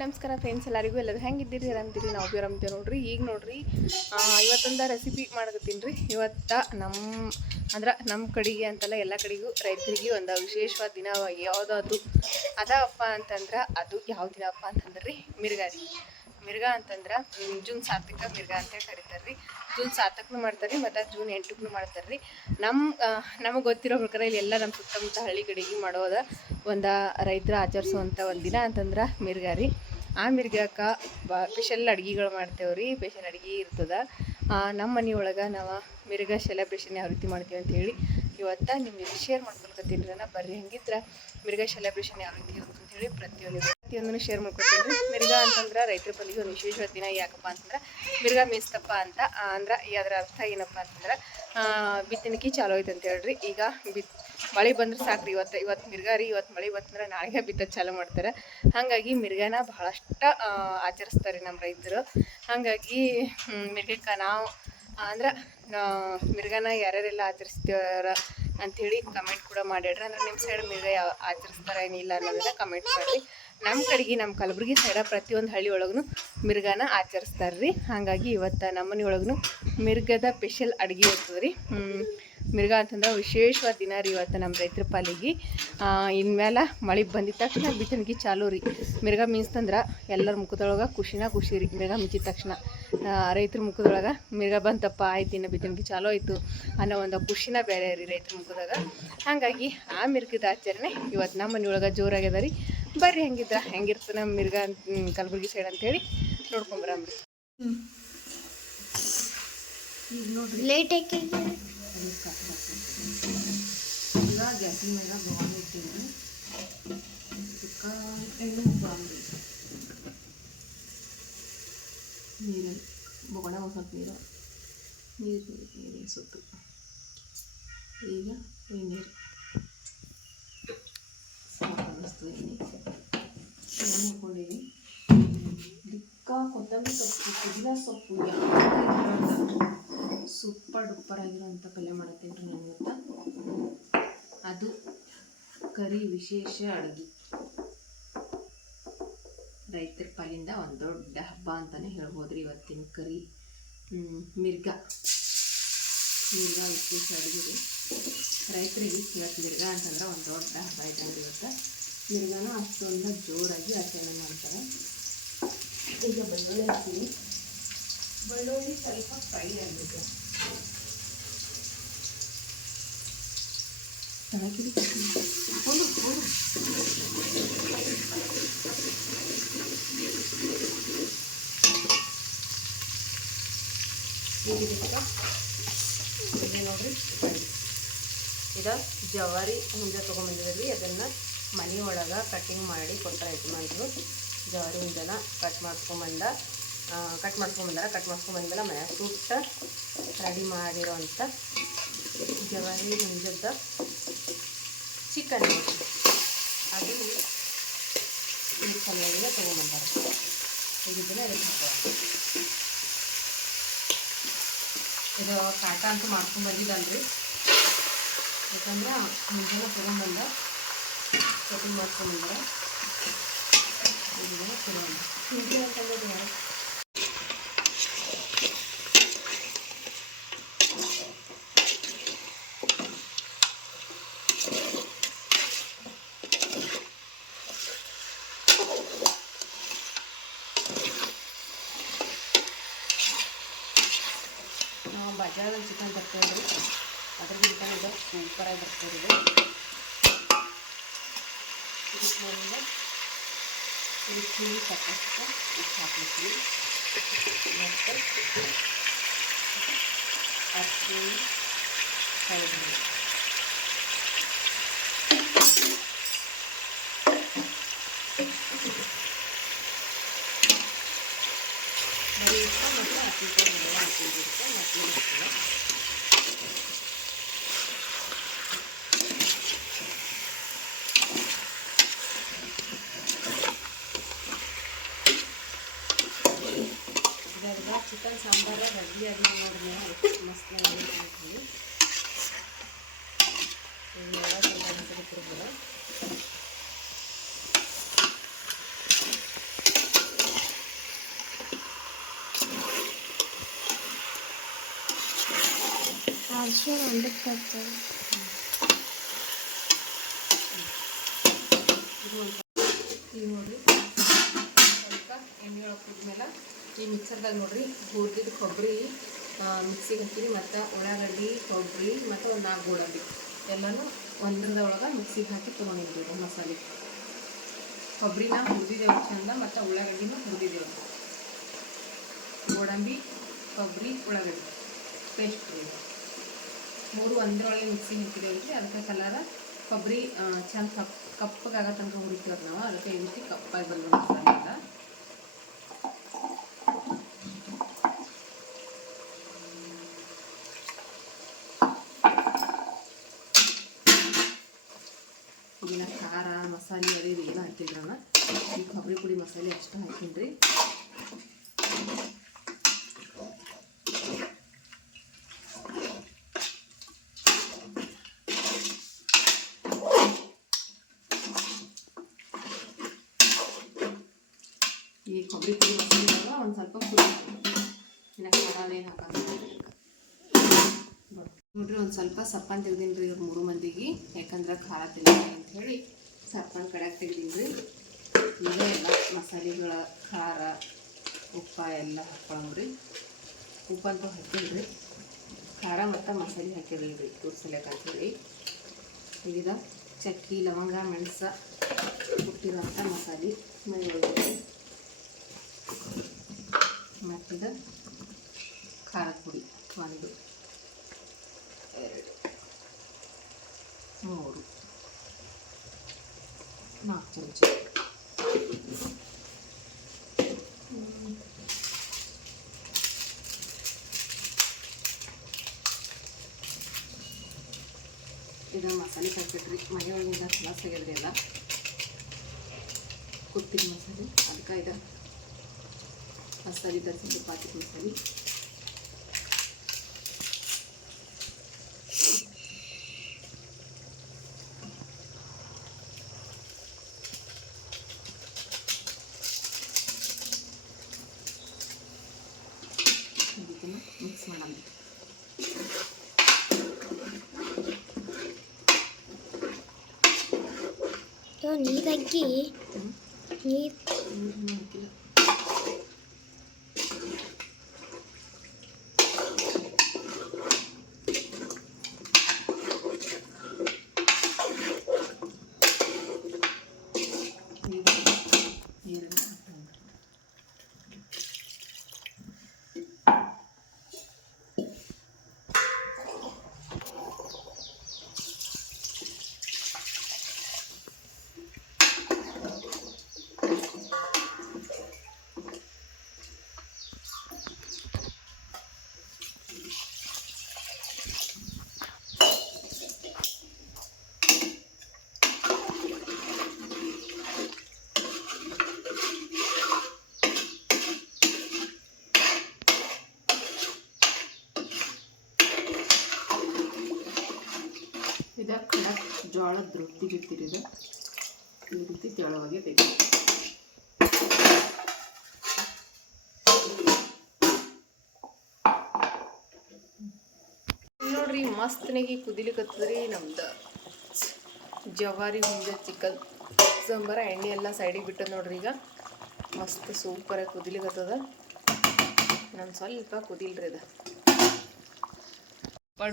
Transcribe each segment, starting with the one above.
ನಮಸ್ಕಾರ ಫ್ರೆಂಡ್ಸ್, ಎಲ್ಲರೂ ಹೆಂಗಿದ್ದೀರಿ? ಆರಾಮಿದ್ದೀರಿ? ನಾವು ಭೀ ಆರಾಮಿದ್ದೇವೆ ನೋಡ್ರಿ. ಈಗ ನೋಡ್ರಿ ಇವತ್ತೊಂದು ರೆಸಿಪಿ ಮಾಡಕತ್ತೀನಿ ರೀ. ಇವತ್ತು ನಮ್ಮ ಕಡೆಗೆ ಅಂತಲ್ಲ, ಎಲ್ಲ ಕಡೆಗೂ ರೈತರಿಗೆ ಒಂದು ವಿಶೇಷವಾದ ದಿನ ಯಾವುದಾದ್ರು ಅದಪ್ಪ ಅಂತಂದ್ರೆ ಅದು ಯಾವ ದಿನಪ್ಪ ಅಂತಂದ್ರೆ ರೀ ಮಿರ್ಗಾರಿ. ಮಿರ್ಗಾ ಅಂತಂದ್ರೆ ಜೂನ್ 7ಕ್ಕೆ ಮಿರ್ಗಾ ಅಂತ ಕರೀತಾರೆ ರೀ. ಜೂನ್ 7ಕ್ಕೂ ಮಾಡ್ತಾರೆ ರೀ, ಮತ್ತು ಜೂನ್ 8ಕ್ಕೂ ಮಾಡ್ತಾರೆ ರೀ. ನಮಗೆ ಗೊತ್ತಿರೋ ಪ್ರಕಾರ ಇಲ್ಲಿ ಎಲ್ಲ ನಮ್ಮ ಸುತ್ತಮುತ್ತ ಹಳ್ಳಿ ಕಡೆಗೆ ಮಾಡೋದ ಒಂದು ರೈತರ ಆಚರಿಸುವಂಥ ಒಂದು ದಿನ ಅಂತಂದ್ರೆ ಮಿರ್ಗಾರಿ. ಆ ಮಿರ್ಗಾಕ್ಕೆ ಸ್ಪೆಷಲ್ ಅಡುಗೆಗಳು ಮಾಡ್ತೇವೆ ರೀ. ಸ್ಪೆಷಲ್ ಅಡುಗೆ ಇರ್ತದೆ. ನಮ್ಮ ಮನೆಯೊಳಗೆ ನಾವು ಮಿರ್ಗಾ ಸೆಲೆಬ್ರೇಷನ್ ಯಾವ ರೀತಿ ಮಾಡ್ತೀವಿ ಅಂತೇಳಿ ಇವತ್ತು ನಿಮಗೆ ಶೇರ್ ಮಾಡ್ಕೊಳ್ತೀನಿ ರೀ. ಬರ್ರಿ, ಹೆಂಗಿದ್ರೆ ಮಿರ್ಗಾ ಸೆಲೆಬ್ರೇಷನ್ ಯಾವ ರೀತಿ ಇರುತ್ತೆ ಅಂತೇಳಿ ಪ್ರತಿಯೊಂದನ್ನು ಶೇರ್ ಮಾಡ್ಕೊಳ್ತೀನಿ ರೀ. ಮಿರ್ಗಾ ಅಂತಂದ್ರೆ ರೈತರ ಬಳಿಗೆ ಒಂದು ವಿಶೇಷವಾದ ದಿನ. ಯಾಕಪ್ಪ ಅಂತಂದ್ರೆ ಮಿರ್ಗಾ ಮೀಸ್ತಪ್ಪ ಅಂತ ಅಂದ್ರೆ ಅದರ ಅರ್ಥ ಏನಪ್ಪ ಅಂತಂದ್ರೆ ಬಿತ್ತಣಿಕೆ ಚಾಲೋ ಐತೆ ಅಂತ ಹೇಳ್ರಿ. ಈಗ ಮಳೆ ಬಂದ್ರೆ ಸಾಕ್ರಿ. ಇವತ್ತು ಮಿರ್ಗಾ ರೀ. ಇವತ್ತು ಮಳೆ ಬಂತಂದ್ರೆ ನಾಳೆಗೆ ಬಿತ್ತೋದು ಚಾಲೂ ಮಾಡ್ತಾರೆ. ಹಾಗಾಗಿ ಮಿರ್ಗಾನ ಬಹಳಷ್ಟು ಆಚರಿಸ್ತಾರೆ ನಮ್ಮ ರೈತರು. ಹಾಗಾಗಿ ಮಿರ್ಗಕ್ಕೆ ನಾವು ಅಂದ್ರೆ ಮಿರ್ಗಾನ ಯಾರ್ಯಾರೆಲ್ಲ ಆಚರಿಸ್ತಾರ ಅಂಥೇಳಿ ಕಮೆಂಟ್ ಕೂಡ ಮಾಡಿಡ್ರಿ. ಅಂದ್ರೆ ನಿಮ್ಮ ಸೈಡ್ ಮಿರ್ಗಾ ಯಾವ ಆಚರಿಸ್ತಾರ ಏನಿಲ್ಲ ಅನ್ನೋದನ್ನ ಕಮೆಂಟ್ ಮಾಡಿರಿ. ನಮ್ಮ ಕಡೆಗೆ ನಮ್ಮ ಕಲಬುರಗಿ ಸೈಡ ಪ್ರತಿಯೊಂದು ಹಳ್ಳಿ ಒಳಗೂ ಮಿರ್ಗಾನ ಆಚರಿಸ್ತಾರೆ ರೀ. ಹಾಗಾಗಿ ಇವತ್ತು ನಮ್ಮ ಮನೆ ಒಳಗೂ ಮಿರ್ಗದ ಸ್ಪೆಷಲ್ ಅಡುಗೆ ಇರ್ತದೆ ರೀ. ಮಿರ್ಗಾ ಅಂತಂದ್ರೆ ವಿಶೇಷವಾದ ದಿನ ರೀ ಇವತ್ತು ನಮ್ಮ ರೈತರ ಪಾಲಿಗೆ. ಇನ್ಮೇಲೆ ಮಳೆ ಬಂದಿದ್ದ ತಕ್ಷಣ ಬಿತ್ತಣಿಗೆ ಚಾಲೂ ರೀ. ಮಿರ್ಗಾ ಮೀನ್ಸ್ತಂದ್ರೆ ಎಲ್ಲರ ಮುಖದೊಳಗೆ ಖುಷಿ ರೀ. ಮಿರ್ಗಾ ಮಿಂಚಿದ ತಕ್ಷಣ ರೈತರ ಮುಖದೊಳಗೆ ಮಿರ್ಗಾ ಬಂತಪ್ಪ, ಆಯ್ತು ಇನ್ನು ಬಿತ್ತಣಿಗೆ ಚಾಲೂ ಆಯಿತು ಅನ್ನೋ ಒಂದು ಖುಷಿನ ಬೇರೆ ರೀ ರೈತರ ಮುಖದಾಗ. ಹಾಗಾಗಿ ಆ ಮಿರ್ಗದ ಆಚರಣೆ ಇವತ್ತು ನಮ್ಮ ಮನೆಯೊಳಗೆ ಜೋರಾಗ್ಯದ ರೀ. ಬರ್ರಿ, ಹೆಂಗಿರ್ತದೆ ನಮ್ಮ ಮಿರ್ಗಾ ಕಲಬುರಗಿ ಸೈಡ್ ಅಂತೇಳಿ ನೋಡ್ಕೊಂಬರಂಬ್ರಿ. ಈಗ ನೋಡ್ರಿ ಲೇಟ್ ಆಗಿ ಈಗ ಗ್ಯಾಸಿನ ಮೇಲೆ ಬಾಣ್ ಇಟ್ಟಿನಿ. ಎಣ್ಣೆ ಮುಗ್ಬಂಬ್ರಿ. ನೀರಲ್ಲಿ ಬೊಗಣ ಒಂದು ಸ್ವಲ್ಪ ನೀರು ಸುತ್ತು. ಈಗ ಎಣ್ಣೆ ಸಾಕು ಅನ್ನಿಸ್ತು. ಎಣ್ಣೆ ಹಾಕ್ಕೊಂಡಿನಿ. ಕೊತ್ತಂಬರಿ ಸೊಪ್ಪು, ಪುದೀನ ಸೊಪ್ಪು, ಸೂಪರ್ ಡೂಪರ್ ಆಗಿರೋಂಥ ಪಲ್ಯ ಮಾಡತ್ತೀನಿ ರೀ ನಾನು ಇವತ್ತು. ಅದು ಕರಿ ವಿಶೇಷ ಅಡುಗೆ. ರೈತರ ಪಾಲಿಂದ ಒಂದು ದೊಡ್ಡ ಹಬ್ಬ ಅಂತಲೇ ಹೇಳ್ಬೋದು ರೀ ಇವತ್ತಿನ ಕರಿ ಮಿರ್ಗಾ ವಿಶೇಷ ಅಡುಗೆ ರೀ. ರೈತರಿಗೆ ಇವತ್ತು ಮಿರ್ಗಾ ಅಂತಂದ್ರೆ ಒಂದು ದೊಡ್ಡ ಹಬ್ಬ ಇದ್ದಂಗೆ ಇವತ್ತು. ಮಿರ್ಗಾನ ಅಷ್ಟೊಂದು ಜೋರಾಗಿ ಆಚರಣೆ ಮಾಡ್ತಾರೆ. ಈಗ ಬೆಳ್ಳುಳ್ಳಿ ಹಾಕ್ತೀನಿ. ಬೆಳ್ಳುಳ್ಳಿ ಸ್ವಲ್ಪ ಫ್ರೈ ಆಗಬೇಕು. ಇದೆ ನೋಡ್ರಿ, ಇದು ಜವಾರಿ ಹುಂಜ ತೊಗೊಂಬಂದಿದ್ರಿ. ಅದನ್ನು ಮನೆಯೊಳಗೆ ಕಟ್ಟಿಂಗ್ ಮಾಡಿ ಕೊಡ್ತಾರೆ ಯಜಮಾನ್ರು. ಜವಾರಿ ಹುಂಜನ ಕಟ್ ಮಾಡ್ಸ್ಕೊಂಬಂದಲ್ಲ ಮನೆ ಸುಟ್ಟ ರೆಡಿ ಮಾಡಿರೋಂಥ ಜವಾರಿ ಹುಂಜದ ಚಿಕನ್ ಅದು ಈ ಸಲುವಾಗಿ ತೊಗೊಂಬಂದಾರೆ. ಇದನ್ನು ಇದಕ್ಕೆ ಹಾಕೋಣ. ಇದು ಕಾಟ ಅಂತ ಮಾಡ್ಕೊಂಬಂದಿದ್ದಲ್ರಿ. ಯಾಕಂದ್ರೆ ಮುಂಜಾನೆ ತೊಗೊಂಬಂದ ಕಟಿಂಗ್ ಮಾಡ್ಕೊಂಬಂದ್ರೆ ಇದನ್ನು ತೊಗೊಂಡು ಹಿಂಗೆ ಅಂತಂದ್ರೆ ನಾವು ಬಜಾರಲ್ಲಿ ಚಿಕನ್ ತರ್ತೇವೆ. ಅದ್ರಗಿಂತ ಇದು ಸೂಪರಾಗಿ ಬರ್ತದೆ. ಇದಕ್ಕೆ ತಕ್ಕಷ್ಟು ಉಪ್ಪು ಹಾಕ್ಲಿಕ್ಕೆ ಮತ್ತು ಅರಿಶಿನ ಪೌಡರ್ ಬರೀ ಉಪ್ಪು ಮತ್ತು ಅಕ್ಕಿ ಪೌಡರ್ ಹಾಕಿರುತ್ತೆ. ಮತ್ತು ಚಿಕನ್ ಸಾಂಬಾರು ರೆಡಿ ಆಗಿ ನೋಡಿದ್ರೆ ಮಸ್ತ್ ಮಾಡ್ತೀವಿ. ಈಗ ನೋಡಿರಿ ಸ್ವಲ್ಪ ಎಣ್ಣೆ ಒಳಗೆ ಕುದ್ಮೇಲೆ ಈ ಮಿಕ್ಸರ್ದಾಗ ನೋಡಿರಿ ಹುರಿದಿದ್ದು ಕೊಬ್ಬರಿ ಮಿಕ್ಸಿಗೆ ಹಾಕಿರಿ ಮತ್ತು ಉಳ್ಳಾಗಡ್ಡಿ ಕೊಬ್ಬರಿ ಮತ್ತು ಒಂದು 4 ಗೋಡಂಬಿ ಎಲ್ಲನೂ ಒಂದ್ರದೊಳಗೆ ಮಿಕ್ಸಿಗೆ ಹಾಕಿ ತೊಗೊಂಡಿದ್ದೀವಿ ಮಸಾಲೆ. ಕೊಬ್ಬರಿನ ಹುರಿದಿದ್ದೇವೆ ಚಂದ ಮತ್ತು ಉಳ್ಳಾಗಡ್ಡಿನ ಹುರಿದಿದ್ದೇವೆ. ಗೋಡಂಬಿ ಕೊಬ್ಬರಿ ಉಳ್ಳಾಗಡ್ಡಿ ಪೇಸ್ಟ್ ರೀ 3 ಒಂದರೊಳಗೆ ಮಿಕ್ಸಿಗೆ ಹಾಕಿದ್ದೇವೆ ರೀ. ಅದಕ್ಕೆ ಕಲರ ಕೊಬ್ಬರಿ ಚಂದ ಕಪ್ಪಗಾಗೋ ತನಕ ಹುರಿತೀವಿ ನಾವು. ಅದಕ್ಕೆ ಈ ರೀತಿ ಕಪ್ಪಾಗಿ ಬಂದ ಮಸಾಲೆ ಎಲ್ಲ ಈಗಿನ ಖಾರ ಮಸಾಲೆ ಅದು ಇದು ಏನೋ ಹಾಕಿದ್ರಿ ನಾನು ಈ ಕೊಬ್ಬರಿ ಪುಡಿ ಮಸಾಲೆ ಅಷ್ಟು ಹಾಕೀನಿ ರೀ. ಈ ಕೊಬ್ಬರಿ ಪುಡಿ ಮಸಾಲೆ ಒಂದು ಸ್ವಲ್ಪ ಪುಡಿ ಇನ್ನು ಖಾರ ಏನು ಹಾಕೋದು ನೋಡ್ರಿ. ಒಂದು ಸ್ವಲ್ಪ ಸಪ್ಪನ್ ತೆಗ್ದೀನಿ ರೀ ಇವ್ರು 3 ಮಂದಿಗೆ, ಯಾಕಂದ್ರೆ ಖಾರ ತಿನ್ನಲ್ಲ ಅಂಥೇಳಿ ಸಪ್ಪನ್ ಕಡೆಗೆ ತೆಗ್ದೀನಿ ರೀ. ಈಗ ಎಲ್ಲ ಮಸಾಲೆಗಳ ಖಾರ ಉಪ್ಪ ಎಲ್ಲ ಹಾಕ್ಕೊಳ್ಳೋಣ್ರಿ. ಉಪ್ಪಂತೂ ಹಾಕಿಲ್ರಿ, ಖಾರ ಮತ್ತು ಮಸಾಲೆ ಹಾಕಿರಲಿಲ್ಲ ರೀ ತೋರಿಸಲಿಕ್ಕೆ ಹಾಕಿರಿ. ಈಗ ಚಕ್ಕಿ ಲವಂಗ ಮೆಣಸ ಹುಟ್ಟಿರೋಂಥ ಮಸಾಲೆ ಮನೆ ಒಳಗೆ ಮತ್ತಿದ ಖಾರದ ಪುಡಿ 1 2 3 4 ಚಮಚ. ಇದು ಮಸಾಲೆ ಪ್ಯಾಕೆಟ್ರಿ ಮನೆಯೊಳಗಿಂದ ಖಲಾಸ್ ಆಗ್ಯದ್ರಿ ಎಲ್ಲ ಕೊತ್ತಿನ ಮಸಾಲೆ. ಅದಕ್ಕೆ ಇದು ಮಸಾಲೆ ತರಿಸಿದ್ದು ಪಾಕೆಟ್ ಮಸಾಲೆ. ಮಿಕ್ಸ್ ಮಾಡೋಣ. ನೀರಾಗಿ ನೀರು ಹಾಕಿಲ್ಲ. ಇದು ಖಡಕ್ ಜೋಳದ ರೊಟ್ಟಿ ಜೊತೆರಿದ ಈ ರೀತಿ ತೆಳುವಾಗೆ ಬೇಕು. ನೋಡ್ರಿ ಮಸ್ತನಾಗಿ ಕುದಿಲಿಕ್ಕತ್ತದ್ರಿ ನಮ್ದು ಜವಾರಿ ಹುಂಜ ಚಿಕನ್ ಸಾಂಬಾರ. ಎಣ್ಣೆ ಎಲ್ಲ ಸೈಡಿಗೆ ಬಿಟ್ಟದ ನೋಡ್ರಿ. ಈಗ ಮಸ್ತ್ ಸೂಪರಾಗಿ ಕುದಿಲಿಕ್ಕತ್ತದ. ನಾನು ಸ್ವಲ್ಪ ಕುದಿಲ್ರಿ ಅದು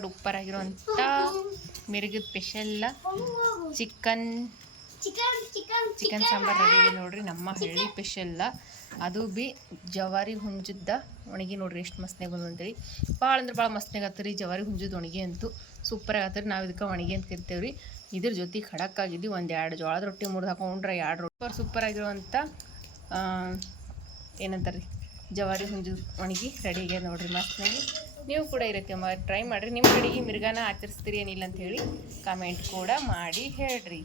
ಉಪ್ಪರಾಗಿರುವಂಥ ಮಿರ್ಗದ ಸ್ಪೆಷಲ್ ಚಿಕನ್ ಸಾಂಬಾರು ರೆಡಿ ಇದೆ ನೋಡ್ರಿ. ನಮ್ಮ ಹಳ್ಳಿ ಸ್ಪೆಷಲ್ಲ. ಅದು ಬಿ ಜವಾರಿ ಹುಂಜದ ಒಣಗಿ ನೋಡ್ರಿ ಎಷ್ಟು ಮಸ್ತ್ನಾಗ ಬಂದು ಅಂತೇಳಿ. ಭಾಳ ಅಂದ್ರೆ ಭಾಳ ಮಸ್ತ್ನಾಗ ಆತರಿ ಜವಾರಿ ಹುಂಜದ ಒಣಗಿ ಅಂತೂ ಸೂಪರ್ ಆಗತ್ತರಿ. ನಾವು ಇದಕ್ಕೆ ಒಣಗಿ ಅಂತ ಕರಿತೇವೆ ರೀ. ಇದ್ರ ಜೊತೆ ಖಡಕ್ ಆಗಿದ್ದು 1-2 ಜೋಳದ ರೊಟ್ಟಿ 3 ಹಾಕೊಂಡ್ರೆ 2 ರೊಟ್ಟಿ ಸೂಪರ್ ಆಗಿರುವಂಥ ಏನಂತಾರೆ ರೀ ಜವಾರಿ ಹುಂಜದ ಒಣಗಿ ರೆಡಿ ಆಗ್ಯದ ನೋಡ್ರಿ ಮಸ್ತ್ನಾಗಿ. ನೀವು ಕೂಡ ಈ ರೀತಿ ಟ್ರೈ ಮಾಡಿರಿ. ನಿಮ್ಮ ಕಡೆಗೆ ಮಿರ್ಗಾನ ಆಚರಿಸ್ತೀರಿ ಏನಿಲ್ಲ ಅಂಥೇಳಿ ಕಮೆಂಟ್ ಕೂಡ ಮಾಡಿ ಹೇಳ್ರಿ.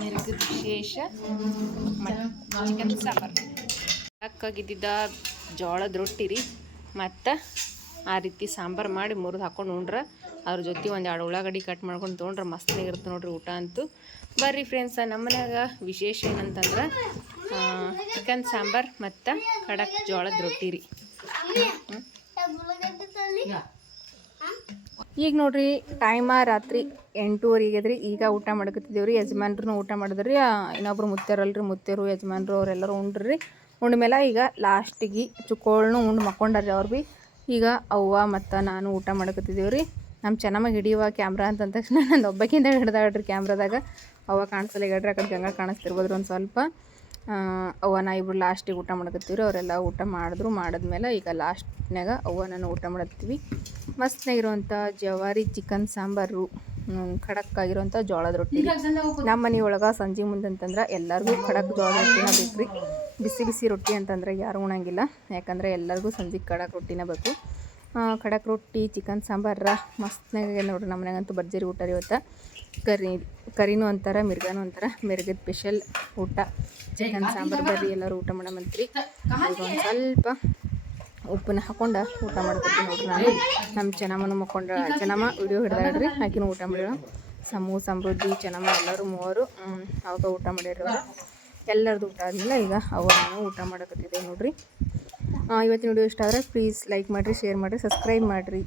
ಮಿರ್ಗದ ವಿಶೇಷ ಚಿಕನ್ ಸಾಂಬಾರು ಹಾಕಾಗಿದ್ದ ಜೋಳದ ರೊಟ್ಟಿ ರೀ. ಮತ್ತು ಆ ರೀತಿ ಸಾಂಬಾರು ಮಾಡಿ 3 ಹಾಕೊಂಡು ಉಂಡ್ರೆ ಅದ್ರ ಜೊತೆ 1-2 ಉಳ್ಳಾಗಡ್ಡಿ ಕಟ್ ಮಾಡ್ಕೊಂಡು ತೊಗೊಂಡ್ರೆ ಮಸ್ತ್ನಾಗಿರುತ್ತೆ ನೋಡ್ರಿ ಊಟ ಅಂತೂ. ಬರ್ರಿ ಫ್ರೆಂಡ್ಸ, ನಮ್ಮ ಮನ್ಯಾಗ ವಿಶೇಷ ಏನಂತಂದ್ರೆ ಚಿಕನ್ ಸಾಂಬಾರು ಮತ್ತು ಖಡಕ್ ಜೋಳದ ರೊಟ್ಟಿ ರೀ. ಈಗ ನೋಡ್ರಿ ಟೈಮ ರಾತ್ರಿ 8:30 ಆಗ್ಯದ್ರಿ. ಈಗ ಊಟ ಮಾಡಕತ್ತಿದ್ದೇವ್ರಿ. ಯಜಮಾನ್ರು ಊಟ ಮಾಡಿದ್ರಿ. ಇನ್ನೊಬ್ರು ಮುತ್ಯಾರಲ್ರಿ, ಮುತ್ಯರು ಯಜಮಾನ್ರು ಅವರೆಲ್ಲರೂ ಉಂಡ್ರಿ. ಉಂಡ್ಮೇಲೆ ಈಗ ಲಾಸ್ಟಿಗೆ ಚುಕ್ಕೋಳ್ನು ಉಂಡು ಮಕ್ಕೊಂಡಾರ್ರಿ ಅವ್ರು ಭೀ. ಈಗ ಅವ್ವ ಮತ್ತು ನಾನು ಊಟ ಮಾಡಕತ್ತಿದ್ದೇವ್ರಿ. ನಮ್ಮ ಚೆನ್ನಮ್ಮಗೆ ಹಿಡಿಯುವ ಕ್ಯಾಮ್ರಾ ಅಂತಂದ ತಕ್ಷಣ ನಾನು ಒಬ್ಬಕ್ಕಿಂತ ಹಿಡ್ದಾಡ್ರಿ ಕ್ಯಾಮ್ರಾದಾಗ. ಅವ್ವ ಕಾಣಿಸಲ್ಲ ಹೇಳ್ರಿ, ಆ ಕಡೆ ಗಂಗ ಕಾಣಿಸ್ತಿರ್ಬೋದ್ರಿ ಒಂದು ಸ್ವಲ್ಪ. ಅವ್ವನ ಇಬ್ರು ಲಾಸ್ಟಿಗೆ ಊಟ ಮಾಡಕತ್ತೀವ್ರಿ. ಅವರೆಲ್ಲ ಊಟ ಮಾಡಿದ್ಮೇಲೆ ಈಗ ಲಾಸ್ಟ್ನಾಗ ಅವ್ವ ನಾನು ಊಟ ಮಾಡತ್ತೀವಿ. ಮಸ್ತ್ನಾಗಿರುವಂಥ ಜವಾರಿ ಚಿಕನ್ ಸಾಂಬಾರು, ಖಡಕ್ಕಾಗಿರುವಂಥ ಜೋಳದ ರೊಟ್ಟಿ. ನಮ್ಮ ಮನೆಯೊಳಗೆ ಸಂಜೆ ಮುಂದೆ ಅಂತಂದ್ರೆ ಎಲ್ಲರಿಗೂ ಖಡಕ್ ಜೋಳದ ರೊಟ್ಟಿನ ಬೇಕು ರೀ. ಬಿಸಿ ಬಿಸಿ ರೊಟ್ಟಿ ಅಂತಂದ್ರೆ ಯಾರು ಉಣಂಗಿಲ್ಲ, ಯಾಕಂದರೆ ಎಲ್ಲರಿಗೂ ಸಂಜೆಗೆ ಖಡಕ್ ರೊಟ್ಟಿನ ಬೇಕು. ಖಡಕ್ ರೊಟ್ಟಿ ಚಿಕನ್ ಸಾಂಬಾರ ಮಸ್ತ್ನಾಗ ನೋಡ್ರಿ. ನಮ್ಮ ಮನೆಗಂತೂ ಭರ್ಜರಿ ಊಟ ರೀ ಇವತ್ತು. ಕರಿನೂ ಅಂತಾರ, ಮಿರ್ಗಾನು ಅಂತಾರ. ಮಿರ್ಗದ ಸ್ಪೆಷಲ್ ಊಟ ಚಿಕನ್ ಸಾಂಬಾರು. ಬರ್ರಿ ಎಲ್ಲರೂ ಊಟ ಮಾಡಮಂತ್ರಿ. ಈಗ ಒಂದು ಸ್ವಲ್ಪ ಉಪ್ಪನ್ನ ಹಾಕೊಂಡು ಊಟ ಮಾಡ್ಕೊತೀನಿ ನೋಡ್ರಿ. ನಾನು ನಮ್ಮ ಚೆನ್ನಮ್ಮನ ಮಕ್ಕೊಂಡ, ಚೆನ್ನಮ್ಮ ವಿಡಿಯೋ ಹಿಡ್ದಾಡ್ರಿ, ಆಕಿನೂ ಊಟ ಮಾಡ್ಯಾಳ. ಸಮೃದ್ಧಿ ಚೆನ್ನಮ್ಮ ಎಲ್ಲರೂ ಮೂವರು ಅವಾಗ ಊಟ ಮಾಡ್ಯಾರ ಅವರು. ಎಲ್ಲರದ್ದು ಊಟ ಆದಮೇಲೆ ಈಗ ಅವ ನಾನು ಊಟ ಮಾಡಕತ್ತಿದ್ದೇವೆ ನೋಡ್ರಿ. ಇವತ್ತಿನ ವಿಡಿಯೋ ಇಷ್ಟ ಆದರೆ ಪ್ಲೀಸ್ ಲೈಕ್ ಮಾಡಿರಿ, ಶೇರ್ ಮಾಡಿರಿ, ಸಬ್ಸ್ಕ್ರೈಬ್ ಮಾಡಿರಿ.